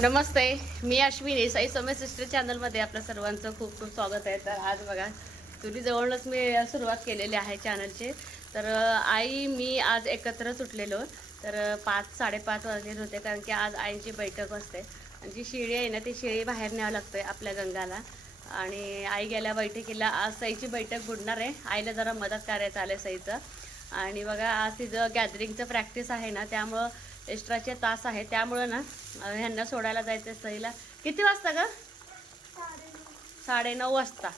नमस्ते मी अश्विनी. साई समय सिस्टर चॅनलमध्ये आपल्या सर्वांचं खूप खूप स्वागत आहे. तर आज बघा तुरी जवळच मी सुरुवात केलेली आहे चॅनलची तर आई मी आज एकत्र सुटलेलो. तर पाच साडेपाच वाजले होते कारण की आज आईची बैठक असते. आणि जी शिळी आहे ना ती शिळी बाहेर न्यावं लागते आपल्या गंगाला. आणि आई गेल्या बैठकीला आज साईची बैठक बुडणार आहे. आईला जरा मदत करायचं आलं साईचं. आणि बघा आज तिचं गॅदरिंगचं प्रॅक्टिस आहे ना त्यामुळं एक्स्ट्राचे तास आहे त्यामुळं ना ह्यांना सोडायला जायचं सईला किती वाजता ग? साडेनऊ वाजता.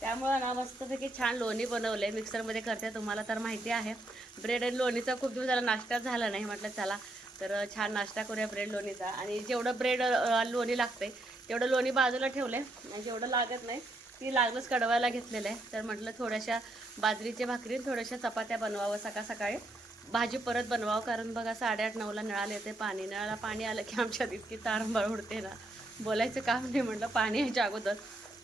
त्यामुळं ना मस्तपैकी छान लोणी बनवले मिक्सरमध्ये करते तुम्हाला तर माहिती आहे. ब्रेड आणि लोणीचा खूप दिवस झाला नाश्ता झाला नाही म्हटलं चला तर छान नाश्ता करूया ब्रेड लोणीचा. आणि जेवढं ब्रेड लोणी लागते तेवढं लोणी बाजूला ठेवलं आणि जेवढं लागत नाही ती लागलंच कडवायला घेतलेलं आहे. तर म्हटलं थोड्याशा बाजरीच्या भाकरी थोड्याशा चपात्या बनवावं सकाळ सकाळी. भाजी परत बनवावं कारण बघा साडेआठ नऊला नळाला येते पाणी. नळाला पाणी आलं की आमच्यात इतकी तारंबळ उडते ना. बोलायचं काम नाही म्हटलं पाणी यायच्या अगोदर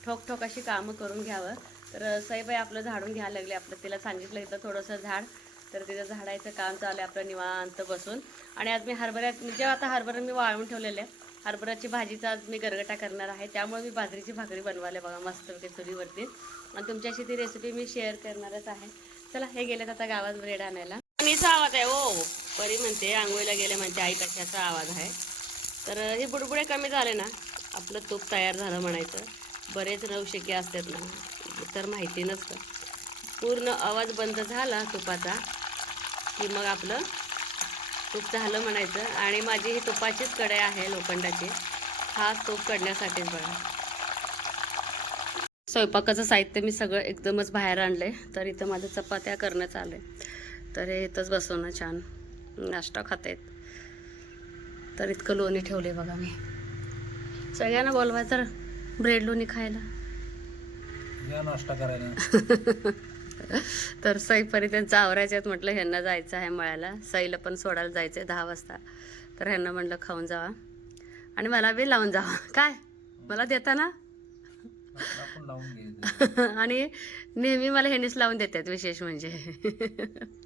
ठोक ठोक अशी कामं करून घ्यावं. तर साईबाई आपलं झाडून घ्यायला लागले. आपलं तिला सांगितलं इथं थोडंसं झाड. तर तिथं झाडायचं काम चालू आहे आपलं निवांत बसून. आणि आज मी हरभऱ्यात म्हणजे आता हरभरा मी वाळवून ठेवलेले आहे हरभऱ्याची भाजीचा आज मी गरगटा करणार आहे. त्यामुळे मी बाजरीची भाकरी बनवायला बघा मस्त चुलीवरती आणि तुमच्याशी ती रेसिपी मी शेअर करणारच आहे. चला हे गेलेत आता गावात ब्रेड आणायला. आईचा आवाज आहे ओ परी म्हणते आंघोळीला गेले म्हणते आई कशाचा आवाज आहे? तर हे बुडबुडे कमी झाले ना आपलं तूप तयार झालं म्हणायचं. बरेच नवशिके असतात ना तर माहिती नसतं. पूर्ण आवाज बंद झाला तुपाचा की मग आपलं तूप झालं म्हणायचं. आणि माझी ही तुपाचीच कढई आहे लोखंडाची. हा तूप कडण्यासाठीच बघा. स्वयंपाकाचं साहित्य मी सगळं एकदमच बाहेर आणलं आहे तर इथं माझं चपात्या करणं चालू आहे तर हे इथंच बसवणं छान. नाश्ता खातेत तर इतकं लोणी ठेवले बघा मी. सगळ्यांना बोलवाय तर ब्रेड लोणी खायला. नाश्ता करायला. तर सईपरी त्यांचं आवरायचं आहेत म्हटलं ह्यांना जायचं आहे मळ्याला. सईला पण सोडायला जायचं आहे दहा वाजता. तर ह्यांना म्हटलं खाऊन जावा. आणि मला बी लावून जावा. काय? मला देता ना आणि नेहमी मला ह्यांनीच लावून देतात विशेष म्हणजे.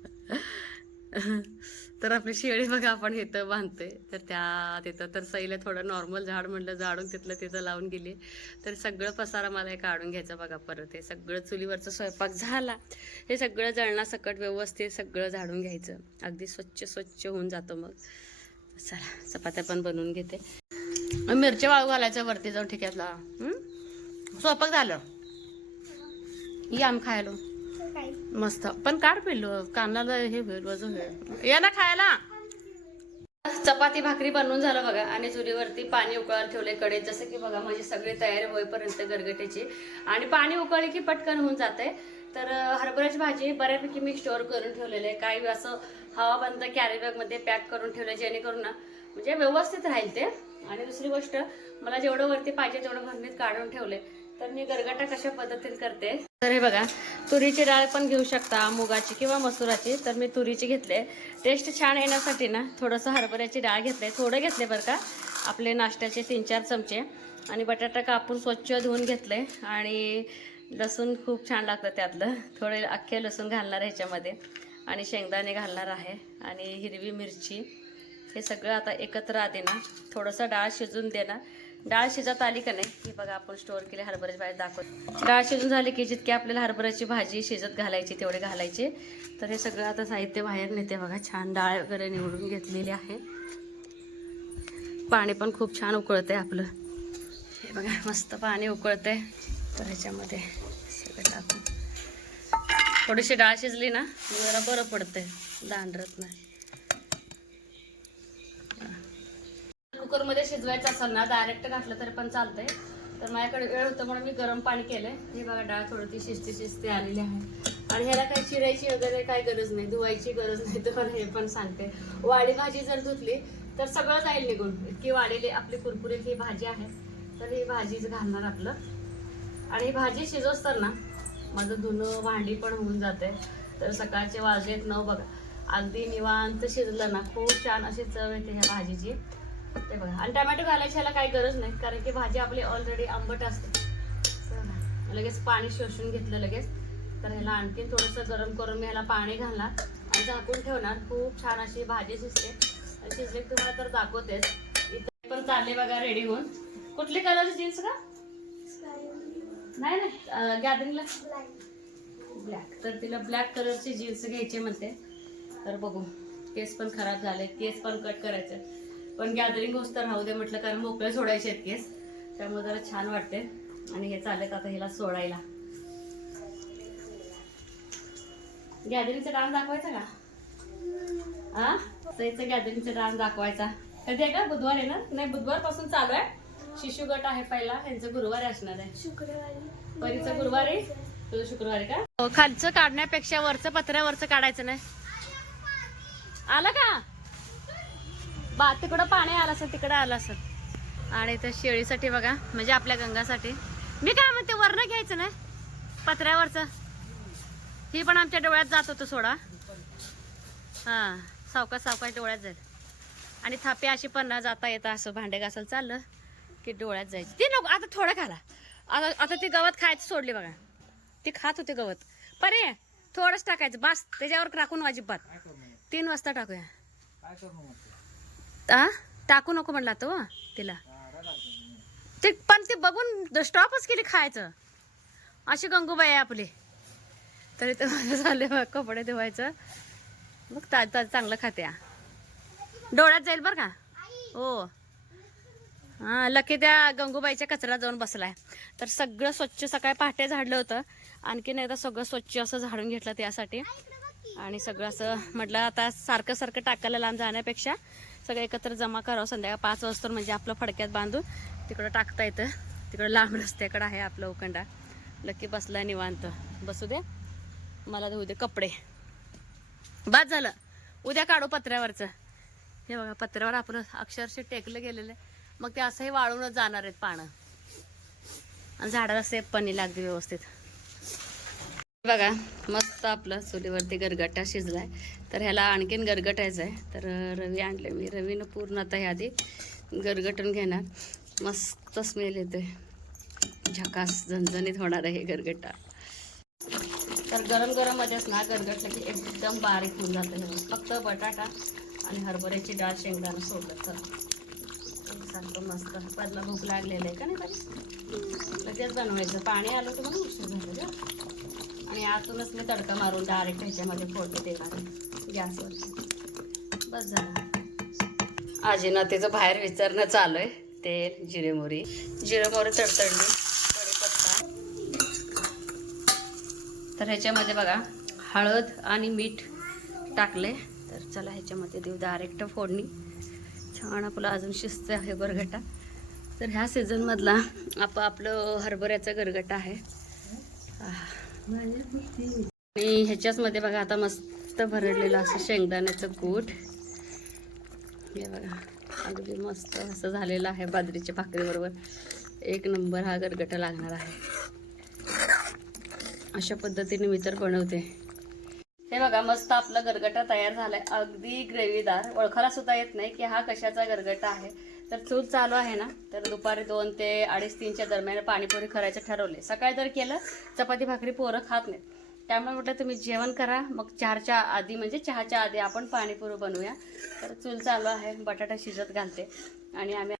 तर आपली शेळी बघा आपण इथं बांधते तर त्या तिथं तर सईला थोडं नॉर्मल झाड म्हटलं झाडून तिथलं तिथं लावून गेली तर सगळं पसारा मला हे काढून घ्यायचं बघा परत. हे सगळं चुलीवरचं स्वयंपाक झाला. हे सगळं जळणासकट व्यवस्थित सगळं झाडून घ्यायचं. अगदी स्वच्छ स्वच्छ होऊन जातो मग. चला चपात्या पण बनवून घेते. मिरच्या वाळू घालायचं वरती जाऊन ठिक्यातला. आहे स्वयंपाक झालं. या आम खायला. मस्त. पण काढ पिल्लू कानाला हे होईल वजन या ना खायला. चपाती भाकरी बनवून झालं बघा. आणि चुलीवरती पाणी उकळायला ठेवले कडे जसं की बघा माझी सगळी तयारी होईपर्यंत गरगटेची आणि पाणी उकळले की पटकन होऊन जाते. तर हरभऱ्याची भाजी बऱ्यापैकी मी स्टोअर करून ठेवलेले आहे. काही असं हवा बंद कॅरी बॅगमध्ये पॅक करून ठेवलं जेणेकरून ना म्हणजे व्यवस्थित राहील ते. आणि दुसरी गोष्ट मला जेवढं वरती पाहिजे तेवढं भरणीत काढून ठेवले तर मी गरगटा कशा पद्धतीने करते? तर हे बघा तुरीची डाळ पण घेऊ शकता मुगाची किंवा मसुराची. तर मी तुरीची घेतले टेस्ट छान येण्यासाठी ना थोडंसं हरभऱ्याची डाळ घेतले थोडं घेतले बरं का आपले नाश्त्याचे तीन चार चमचे. आणि बटाटा कापून स्वच्छ धुवून घेतले. आणि लसूण खूप छान लागतं त्यातलं. थोडे अख्खे लसूण घालणार ह्याच्यामध्ये. आणि शेंगदाणे घालणार आहे. आणि हिरवी मिरची. हे सगळं आता एकत्र आधी ना थोडंसं डाळ शिजून देणार डाळ शिजत आली का नाही ही बघा आपण स्टोअर केली हरभऱ्याची भाजी दाखवत. डाळ शिजून झाली की जितकी आपल्याला हरभऱ्याची भाजी शिजत घालायची तेवढे घालायचे. तर हे सगळं आता साहित्य बाहेर नेते बघा छान डाळ वगैरे निवडून घेतलेली आहे. पाणी पण खूप छान उकळते आपलं. हे बघा मस्त पाणी उकळते तर ह्याच्यामध्ये सगळं टाकून. थोडीशी डाळ शिजली ना जरा बरं पडते दांडरत नाही. कुकरमध्ये शिजवायचं असेल ना डायरेक्ट घातलं तरी पण चालतंय. तर माझ्याकडे वेळ होतं म्हणून मी गरम पाणी केलंय. हे बघा डाळ थोडी ती शिजती शिजती आलेली आहे. आणि ह्याला काही चिरायची वगैरे काही गरज नाही धुवायची गरज नाही तुम्हाला हे पण सांगते. वाडी भाजी जर धुतली तर सगळं जाईल निघून. इतकी वाढलेली आपली कुरकुरीत ही भाजी आहे. तर ही भाजीच घालणार आपलं. आणि ही भाजी शिजवस ना माझं धुणं भांडी पण होऊन जाते. तर सकाळचे वाजलेत न बघा. अगदी निवांत शिजलं ना खूप छान अशी चव येते ह्या भाजीची. ते बघा आणि टमॅटो घालायची ह्याला काही गरज नाही कारण की भाजी आपली ऑलरेडी आंबट असते. लगेच पाणी शोषून घेतलं लगेच. तर ह्याला आणखीन थोडंसं गरम करून मी ह्याला पाणी घालणार आणि झाकून ठेवणार. खूप छान अशी भाजी शिजते. शिजले तुम्हाला तर दाखवतेच. इथे पण चालले बघा रेडी होऊन. कुठली कलरची जीन्स का नाही नाही गॅदरिंगला ब्लॅक तर तिला ब्लॅक कलरची जीन्स घ्यायची म्हणते. तर बघू. केस पण खराब झाले. केस पण कट करायचे. पण गॅदरिंग होस तर राहू दे म्हटलं कारण मोकळे सोडायचे आहेत केस त्यामुळे जरा छान वाटते आणि हे चालेत आता हिला सोडायला. गॅदरिंगचा डान्स दाखवायचा का? हा सईचं गॅदरिंगचा डान्स दाखवायचा. कधी आहे का? बुधवार आहे ना? नाही बुधवारपासून चालू आहे. शिशु गट आहे पहिला. यांचं गुरुवारी असणार आहे. शुक्रवारी. परीचं गुरुवारी? तुझं शुक्रवारी का? हो, खालचं काढण्यापेक्षा वरचं पत्र्यावरचं काढायचं नाही. आलं का? बा तिकडं पाणी आलं असेल तिकडं आलं असेल. आणि तर शेळीसाठी बघा म्हणजे आपल्या गंगासाठी. मी काय म्हणते वरनं घ्यायचं ना? पत्र्यावरचं. ही पण आमच्या डोळ्यात जात होतं सोडा. हा सावकाश सावकाश डोळ्यात जाईल. आणि थापी अशी पण ना जाता येतं असं भांडे घासायला चाललं की डोळ्यात जायची. ती नको आता थोडं खाला. आता आता ती गवत खायचं सोडली बघा. ती खात होती गवत. परे थोडंच टाकायचं. बस त्याच्यावर टाकून अजिबात. तीन वाजता टाकूया. काय करू आ? टाकू नको म्हणला तो तिला. ते पण ते बघून स्टॉपच केली खायचं. अशी गंगूबाई आहे आपली. तरी तर माझं झालं कपडे धुवायचं. मग ता चांगलं खाते डोळ्यात जाईल बरं का? हो. हां लकी त्या गंगूबाईच्या कचऱ्यात जाऊन बसलाय. तर सगळं स्वच्छ सकाळी पहाटे झाडलं होतं. आणखीन एकदा सगळं स्वच्छ असं झाडून घेतलं त्यासाठी. आणि सगळं असं म्हटलं आता सारखं सारखं टाकायला लांब जाण्यापेक्षा सगळं एकत्र जमा करावं संध्याकाळ पाच वाजता म्हणजे आपलं फडक्यात बांधून तिकडं टाकता येतं. तिकडं लांब रस्त्याकडं आहे आपलं उखंडा. लकी बसला निवांत. बसू दे. मला धुऊ दे कपडे. बाद झालं. उद्या काढू पत्र्यावरचं. हे बघा पत्र्यावर आपलं अक्षरशः टेकलं गेलेलं आहे. मग ते असंही वाळूनच जाणार आहेत पानं. आणि झाडाला सेप पण लागते व्यवस्थित. बघा मस्त आपलं चुलीवरती गरगटा शिजलाय. तर ह्याला आणखीन गरगटायचं आहे तर रवी आणले. मी रवीनं पूर्ण आता ह्या आधी गरगटून घेणार. मस्त स्मेल येतोय. झकास झणझणीत होणार आहे हे गरगटा तर गरम गरममध्येच ना गरगटलं की एकदम बारीक होऊन जातं हे. फक्त बटाटा आणि हरभऱ्याची डाळ शेंगदाणा सोडलं तर सारखं मस्त. पदला भूक लागलेलं आहे का नाही तरी लगेच बनवायचं. पाणी आलं की म्हणून उशीर झालं आणि आतूनच मी तडका मारून डायरेक्ट ह्याच्यामध्ये फोडणी देणार आहे. गॅसवर. बस झालं. आजीनं तिचं बाहेर विचारणं चालू आहे. तेल जिरे मोरी जिरे मोरी तडतडली. तर ह्याच्यामध्ये बघा हळद आणि मीठ टाकले. तर चला ह्याच्यामध्ये देऊ डायरेक्ट फोडणी. छान आपलं अजून शिस्त आहे गरगटा. तर ह्या सीझनमधला आप आपलं हरभऱ्याचा गरगटा आहे. आणि ह्याच्याच मध्ये बघा आता मस्त भरडलेलं असं शेंगदाण्याचं कूट. हे बघा अगदी मस्त असं झालेलं आहे बाजरीच्या भाकरीबरोबर. एक नंबर हा गरगटा लागणार आहे. अशा पद्धतीने मी तर बनवते. हे बघा मस्त आपला गरगटा तयार झालाय. अगदी ग्रेव्हीदार. ओळखायला सुद्धा येत नाही की हा कशाचा गरगटा आहे. तर चूल चालू आहे ना तर दुपारी दोन ते अडीच तीनच्या दरम्यान पाणीपुरी करायचं ठरवले सकाळी जर केलं चपाती भाकरी पोरं खात नाहीत. त्यामुळे म्हटलं तुम्ही जेवण करा मग चारच्या आधी म्हणजे चहाच्या आधी आपण पाणीपुरी बनवूया. तर चूल चालू आहे बटाटा शिजत घालते. आणि आम्ही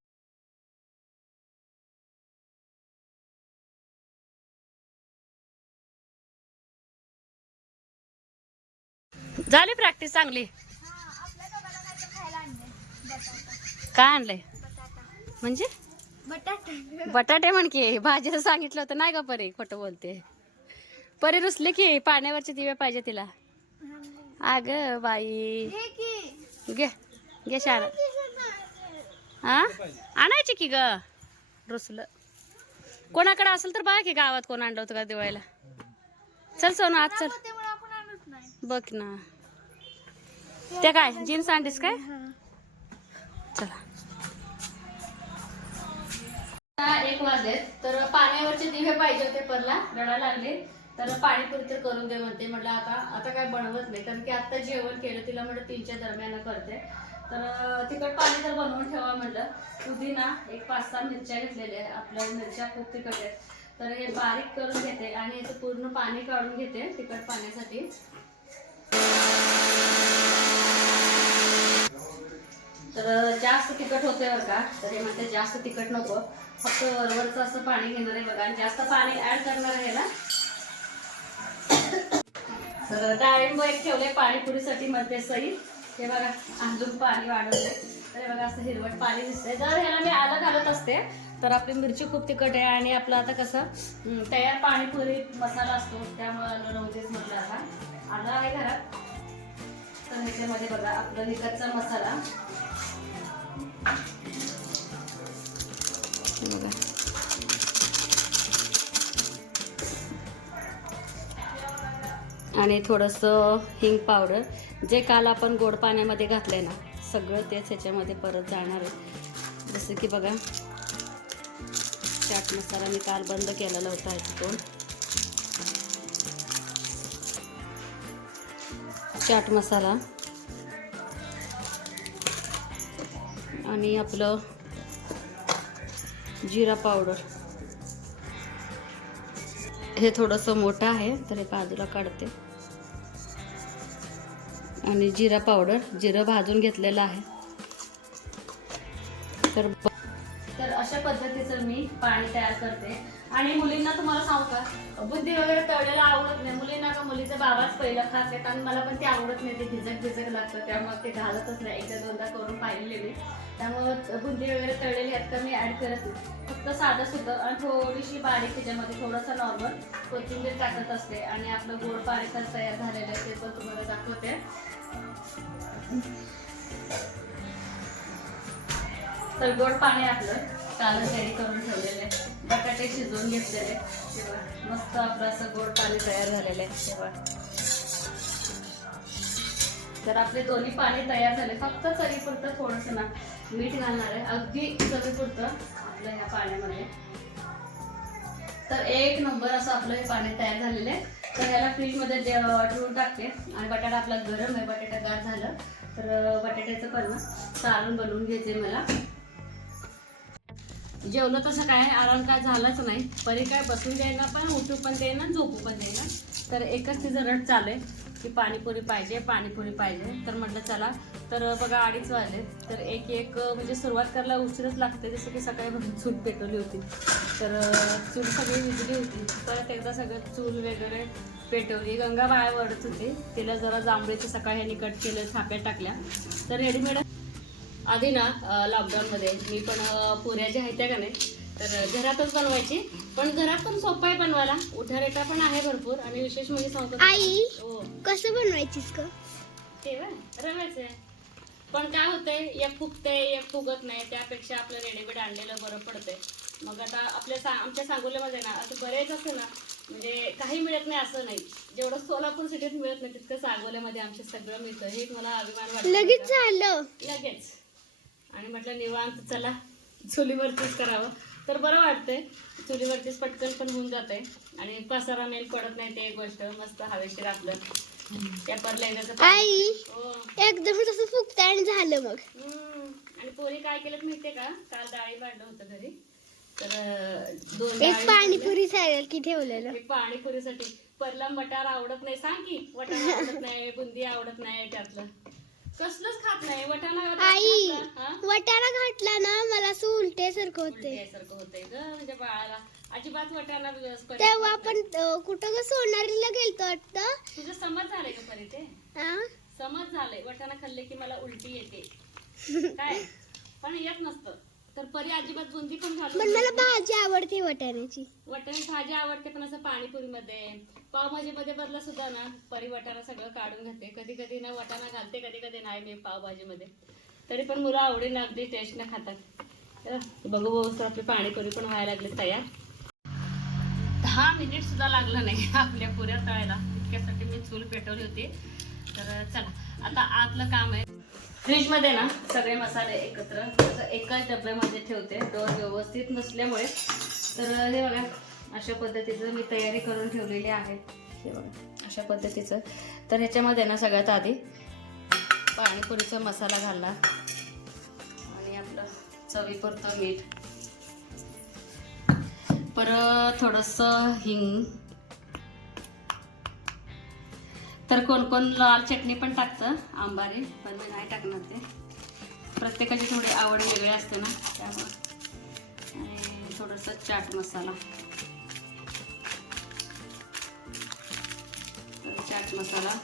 झाली प्रॅक्टिस चांगली? काय आणलंय? म्हणजे? बटाटा. बटाटे म्हण की भाजीला सांगितलं होतं नाही का परी खोटं बोलते. परी रुसले की पाण्यावरचे दिवे पाहिजे तिला. अग बाई. हे घे घे शार हा आणायची की ग? रुसलं. कोणाकडे असेल तर बघा की गावात कोण आणलं होतं का दिवाळीला. चल सोनू आज चल. बघ ना. ते काय जीन्स आणलीस काय? एक वाजलेत. तर पाण्यावरचे दिवे पाहिजे होते परला. रडा लागले. तर पाणीपुरी तर करून दे म्हणते. म्हटलं आता आता काय बनवत नाही. कारण की आता जेवण केलं तिला म्हटलं तीनच्या दरम्यान करते. तर तिखट पाणी तर बनवून ठेवा म्हटलं. पुदिना एक पाच सहा मिरच्या घेतलेल्या आपल्या मिरच्या खूप तिखट आहेत. तर हे बारीक करून घेते आणि याचं पूर्ण पाणी काढून घेते तिखट पाण्यासाठी. तर जास्त तिखट होते बरं का? तर हे म्हणते जास्त तिखट नको. फक्त वरवरचं असं पाणी घेणार आहे बघा. आणि जास्त पाणी ऍड करणार आहे ना. तर डाळिंब एक ठेवले पाणीपुरीसाठी मध्ये सई हे बघा अजून पाणी वाढवले तर हे बघा असं हिरवट पाणी दिसतंय. जर ह्याला मी आलं घालत असते तर आपली मिरची खूप तिखट आहे आणि आपलं आता कसं तयार पाणीपुरी मसाला असतो. त्यामुळे आलं नव्हतेच म्हटलं आता. आलं आहे घरात. तर ह्याच्यामध्ये बघा आपला विकतचा मसाला. आणि थोडंसं हिंग पावडर जे काल आपण गोड पाण्यामध्ये घातलं आहे ना सगळं तेच ह्याच्यामध्ये परत जाणार आहे. जसं की बघा चाट मसाला मी काल बंद केलेला होता ह्याचं तोंड चाट मसाला. आणि आपलं जिरा पावडर. हे थोडंसं मोठं आहे तर हे बाजूला काढते. आणि जिरा पावडर जिरं भाजून घेतलेलं आहे. तर तर अशा पद्धतीचं मी पाणी तयार करते. आणि मुलींना तुम्हाला सांगू का? बुद्धी वगैरे तळलेलं आवडत नाही. मुलींना का मुलीचे बाबाच पहिलं खात आहेत कारण मला पण ते आवडत नाही. ते भिजक भिजक लागतं. त्यामुळे ते घालतच नाही. एकदा दोनदा करून पाहिलेले मी. त्यामुळं बुंदी वगैरे तळलेली आहेत का मी ॲड करत नाही. फक्त साधं सुद्धा आणि थोडीशी बारीक त्याच्यामध्ये थोडंसं नॉर्मल कोथिंबीर टाकत असते. आणि आपलं गोड पाणी तयार झालेलं आहे. ते पण तुम्हाला दाखवते. तर गोड पाणी आपलं काल रेडी करून ठेवलेलं आहे. बटाटे शिजवून घेतलेले तेव्हा मस्त आपलं असं गोड पाणी तयार झालेलं आहे. तेव्हा. तर आपले दोन्ही पाणी तयार झाले. फक्त चवीपुरतं थोडंसं ना मीठ घालणार आहे. अगदी चवीपुरतं आपलं ह्या पाण्यामध्ये. तर एक नंबर असं आपलं हे पाणी तयार झालेलं आहे. तर ह्याला फ्रीजमध्ये जे ठेवून टाकते. आणि बटाटा आपला गरम आहे बटाटा गार झालं तर बटाट्याचं पण ना बनवून घ्यायचे मला. जेवलं तसं काय आराम काय झालाच नाही. परी काय बसून द्यायला पण उठू पण देईना झोपू पण देईना तर एकच तिचं रट चालू आहे. की पाणीपुरी पाहिजे पाणीपुरी पाहिजे. तर म्हटलं चला तर बघा अडीच वाजले. तर एक एक म्हणजे सुरुवात करायला उशीरच लागते जसं की सकाळी बघून चूल पेटवली होती. तर चूल सगळी विजली होती. परत एकदा सगळं चूल वगैरे पेटवली. गंगा बाहेर वरत होती. तिला जरा जांभळीचं सकाळी ह्यानी कट केलं थाप्या टाकल्या. तर रेडीमेड आधी ना लॉकडाऊनमध्ये मी पण पुऱ्या ज्या आहेत त्या का नाही तर घरातच बनवायची. पण घरात पण सोपं आहे बनवायला. उठारेटा पण आहे भरपूर आणि विशेष म्हणजे सांगतो आई हो. कसं बनवायचीस का तेव्हा रव्याचं आहे. पण काय होतंय एक फुगते एक फुगत नाही. त्यापेक्षा आपलं रेडीमेड आणलेलं बरं पडतंय. मग आता आपल्या सा आमच्या सांगोल्यामध्ये ना असं बरेच असं ना म्हणजे काही मिळत नाही असं नाही. जेवढं सोलापूर सिटीत मिळत नाही तितकं सांगोल्यामध्ये आमच्या सगळं मिळतं. हे मला अभिमान वाटतो लगेच झालं. लगेच. आणि म्हटलं निवांत चला चुलीवरतीच करावं. तर बरं वाटतंय. चुलीवरतीच पटकन पण होऊन जातंय. आणि पसारा मेल पडत नाही ते एक गोष्ट. मस्त हवेशीर आपलं. पेपर आई हो. एकदम तसं फुगतं आणि झालं मग. हम्म. आणि पोरी काय केलं माहितीये का? काल डाळी वाढलं होतं घरी. तर दोन एक डाळी. पाणीपुरी की ठेवलेलं. एक पाणीपुरीसाठी. परला मटार आवडत नाही. सांग की वटाणा आवडत नाही बुंदी आवडत नाही त्यातलं. कसलंच खात नाही वटाणा आई वटाणा घातला ना मला असं होते होतंय. ग म्हणजे बाळाला. अजिबात वटाणा तेव्हा आपण कुठं ग सोनारीला गेलतो वाटतं? तुझं समज झालंय का परी ते? हा? समज झालंय. वटाणा खाल्ले की मला उलटी येते. काय? पण येत नसतं. तर परी अजिबात बुंदी पण घालून पण मला भाजी आवडते वटाण्याची. वटाण्याची भाजी आवडते पण असं पाणीपुरीमध्ये. पावभाजीमध्ये बदला सुद्धा ना परी वटाणा सगळं काढून घालते कधी कधी ना वटाणा घालते कधी कधी नाही मी पावभाजीमध्ये. तरी पण मुलं आवडीनं अगदी टेस्टनं खातात. तर बघू बघू तर आपली पाणीपुरी पण व्हायला लागली तयार. दहा मिनिट सुद्धा लागलं नाही आपल्या पुऱ्या तळायला. इतक्यासाठी मी चूल पेटवली होती. तर चला आता आतलं काम आहे. फ्रीजमध्ये ना सगळे मसाले एकत्र असं एकाच डब्यामध्ये ठेवते. डोर व्यवस्थित नसल्यामुळे. तर हे बघा अशा पद्धतीचं मी तयारी करून ठेवलेली आहे. हे बघा अशा पद्धतीचं. तर ह्याच्यामध्ये ना सगळ्यात आधी पाणीपुरीचा मसाला घालला आणि आपलं चवीपुरतं मीठ. परत थोडंसं हिंग. तर कोण कोण लाल चटणी पण टाकतं आंबारी पण मी नाही टाकणार ते. प्रत्येकाची थोडी आवड वेगळी असते ना त्यामुळं. आणि थोडंसं चाट मसाला. तर चाट मसाला.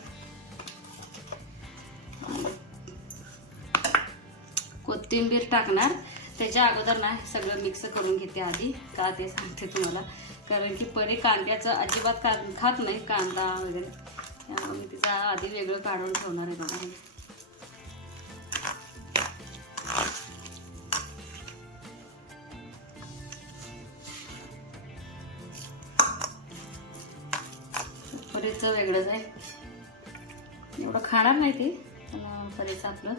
कोथिंबीर टाकणार. त्याच्या अगोदर ना सगळं मिक्स करून घेते आधी का ते सांगते तुम्हाला. कारण की परी कांद्याचं अजिबात का खात नाही कांदा वगैरे. मी तिचं आधी वेगळं काढून ठेवणार आहे बघा. वेगळंच आहे. एवढं खाणार नाही ती पण आपलं.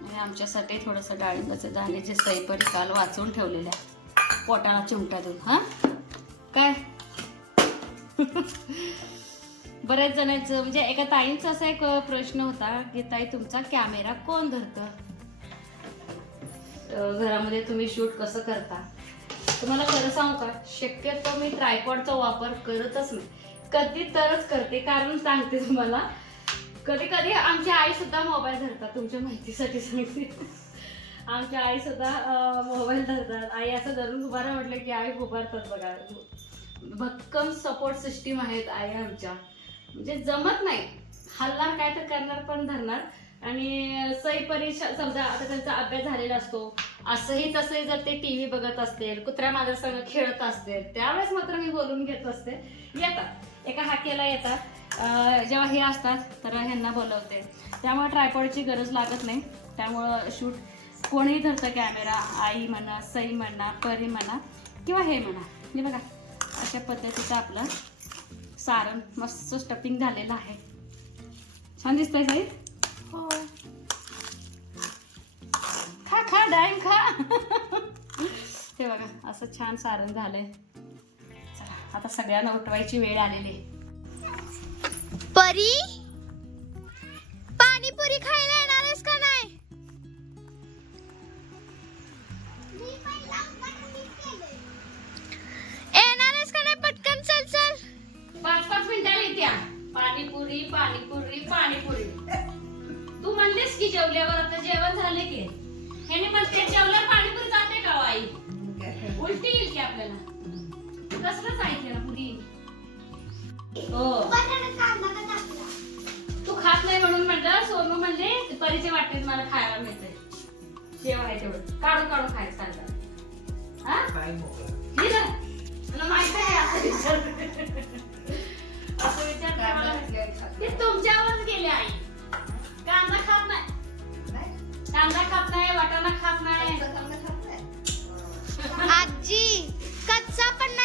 आणि आमच्यासाठी थोडंसं डाळिंबाचं दाणे जे सईपरी काल वाचून ठेवलेल्या आहे. पोटाला चिमटा देऊन हां? काय? बऱ्याच जणांचं म्हणजे एका ताईंचा असा एक प्रश्न होता की ताई तुमचा कॅमेरा कोण धरतं? घरामध्ये तुम्ही शूट कसं करता? तुम्हाला खरं सांगू का? शक्यतो मी ट्रायपॉडचा वापर करतच नाही. कधी तरच करते कारण सांगते तुम्हाला. कधी कधी आमची आई सुद्धा मोबाईल धरतात तुमच्या माहितीसाठी सांगते. आमच्या आई सुद्धा मोबाईल धरतात. आई असं धरून उभारा म्हटलं की आई उभारतात बघा. भक्कम सपोर्ट सिस्टीम आहेत आई आमच्या. म्हणजे जमत नाही. हलणार काय तर करणार पण धरणार. आणि सई परीक्षा समजा आता त्यांचा अभ्यास झालेला असतो. असंही तसंही जर ते टी व्ही बघत असतील कुत्र्या माझ्या संग खेळत असतील त्यावेळेस मात्र मी बोलून घेत असते. येतात. एका हाकेला येतात. जेव्हा हे असतात तर ह्यांना बोलवते. त्यामुळे ट्रायपॉडची गरज लागत नाही. त्यामुळं शूट कोणीही धरतं कॅमेरा आई म्हणा सई म्हणा परी म्हणा किंवा हे म्हणा. हे बघा. अशा पद्धतीचं आपलं सारण मस्त स्टफिंग झालेलं आहे. छान दिसतंय साई? हो. खा खा डाळिंब खा. हे बघा असं छान सारण झालंय. चला आता सगळ्यांना उठवायची वेळ आलेली आहे. परी? पाणीपुरी खायला येत्या पाणीपुरी पाणीपुरी पाणीपुरी. तू म्हणलीस की जेवल्यावर आता जेवण झाले की. ह्याने म्हणते जेवल्यावर पाणीपुरी जाते का हो आई? उलटी येईल की आपल्याला? कसलंच त्याला पुरी हो. तू खात नाही म्हणून म्हटलं सोनू म्हणजे परीचे वाटते मला खायला मिळते आहे तेवढं. काढून काढून खायचं सांगतात हा? माहीत आहे असं विचार असं विचार मला ते तुमच्यावरच गेले आई. कांदा खात नाही. कांदा खात नाही वाटाणा खात नाही? आजी कच्चा पण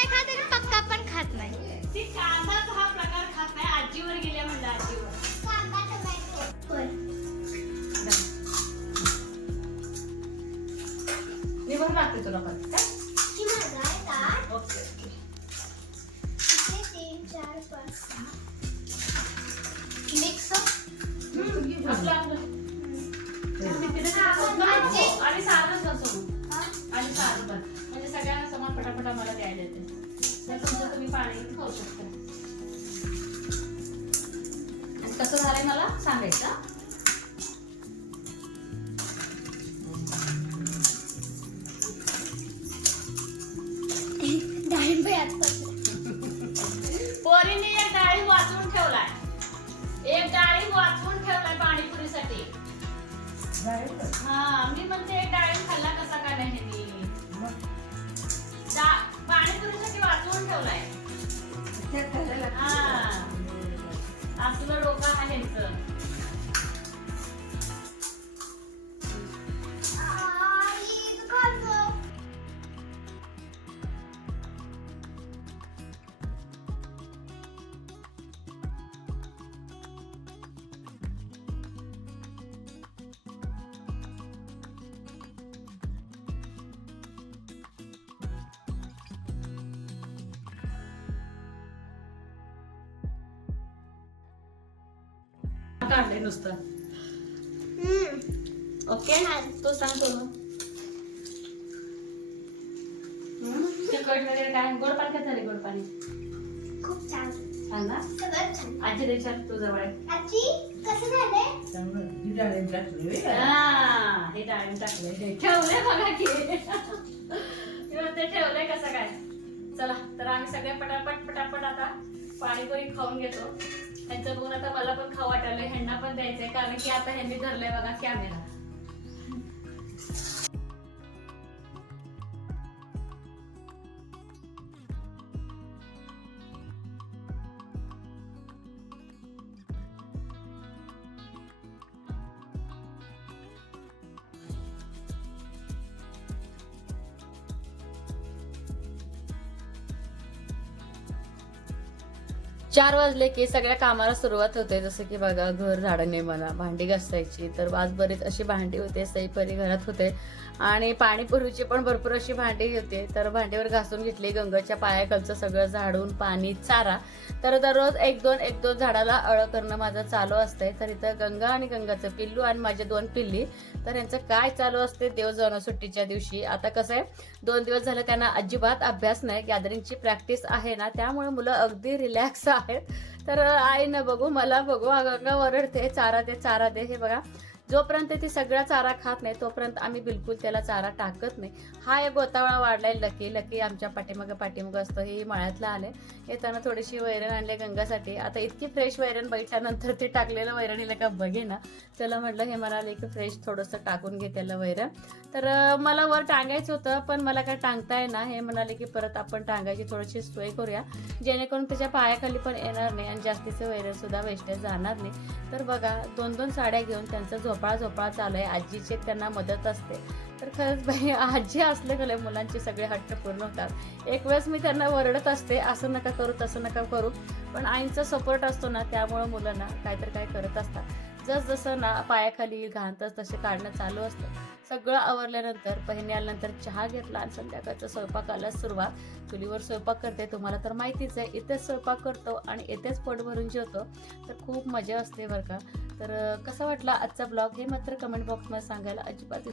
पोरीने एक डाळी वाचवून ठेवलाय. एक डाळी वाचवून ठेवलाय पाणीपुरीसाठी. हा मी म्हणते एक डाळी खाल्ला कसा काय नाही पाणीपुरीसाठी वाचवून ठेवलाय. हा. असलं डोकं आहे काढलंय नुसतं. ओके? तो सांग तो तिखट वगैरे काय? गोड पाणी काय झाले गोड पाणी खूप छान. छान ना? सगळं छान. आजी देशात तू जवळ आहे. आजी कसं झालंय? चांगलं. ही डाळी टाकली होय. का? हा, हे डाळिंब टाकले हे ठेवले बघा की. म्हणते ठेवलंय कसं काय. चला तर आम्ही सगळे पटापट पटापट आता पाणीपुरी खाऊन घेतो. ह्यांचं बघून आता मला कारण की आता ह्यांनी धरलंय बघा कॅमेरा चार वाजले की सगळ्या कामाला सुरुवात होते. जसं की बघा घर झाडणे म्हणा भांडी घासायची. तर आज बरीच अशी भांडी होते सईपरी घरात होते. आणि पाणीपुरीची पण भरपूर अशी भांडी होते. तर भांडीवर घासून घेतली गंगाच्या पायाखालचं सगळं झाडून पाणी चारा. तर दररोज एक दोन एक दोन झाडाला अळ करणं माझं चालू असतंय. तर इथं गंगा आणि गंगाचं पिल्लू आणि माझे दोन पिल्ली. तर यांचं काय चालू असते देव जाणं सुट्टीच्या दिवशी. आता कसं आहे? दोन दिवस झालं त्यांना अजिबात अभ्यास नाही. गॅदरिंगची प्रॅक्टिस आहे ना त्यामुळे मुलं अगदी रिलॅक्स आहेत. तर आई ना बघू मला बघू. गंगा वरडते चारा दे चारा दे. हे बघा. जोपर्यंत ती सगळा चारा खात नाही तोपर्यंत आम्ही बिलकुल त्याला चारा टाकत नाही. हा एक गोतावळा वाढलाय लकी लकी आमच्या पाठीमागं पाठीमागं असतं हे मळ्यातलं आले येताना थोडीशी वैरण आणले गंगासाठी. आता इतकी फ्रेश वैरण बैठल्यानंतर ते टाकलेलं वैरणीला का बघे ना. त्याला म्हटलं हे म्हणाले की फ्रेश थोडंसं टाकून घे त्याला वैरण. तर मला वर टांगायचं होतं पण मला काय टांगता येणार हे म्हणाले की परत आपण टांगायची थोडीशी सोय करूया. जेणेकरून त्याच्या पायाखाली पण येणार नाही आणि जास्तीचं वैरण सुद्धा वेस्टेज जाणार नाही. तर बघा दोन दोन साड्या घेऊन त्यांचं झोप झोपाळ झोपाळ चालू आहे आजीची त्यांना मदत असते. तर खरंच बाई आजी असले गेले मुलांचे सगळे हट्ट पूर्ण होतात. एक वेळेस मी त्यांना वरडत असते असं नका करू तसं नका करू. पण आईंचा सपोर्ट असतो ना त्यामुळं मुलांना काहीतरी काय करत असतात. जसजसं ना पायाखाली घाण तसे काढणं चालू असतं. सगळं आवरल्यानंतर पहिने आल्यानंतर चहा घेतला आणि संध्याकाळचा स्वयंपाकाला सुरुवात. चुलीवर स्वयंपाक करते तुम्हाला तर माहितीच आहे इथेच स्वयंपाक करतो आणि इथेच पोट भरून जेवतो. तर खूप मजा असते बरं का. तर कसा वाटला आजचा ब्लॉग हे मात्र कमेंट बॉक्समध्ये सांगायला अजिबात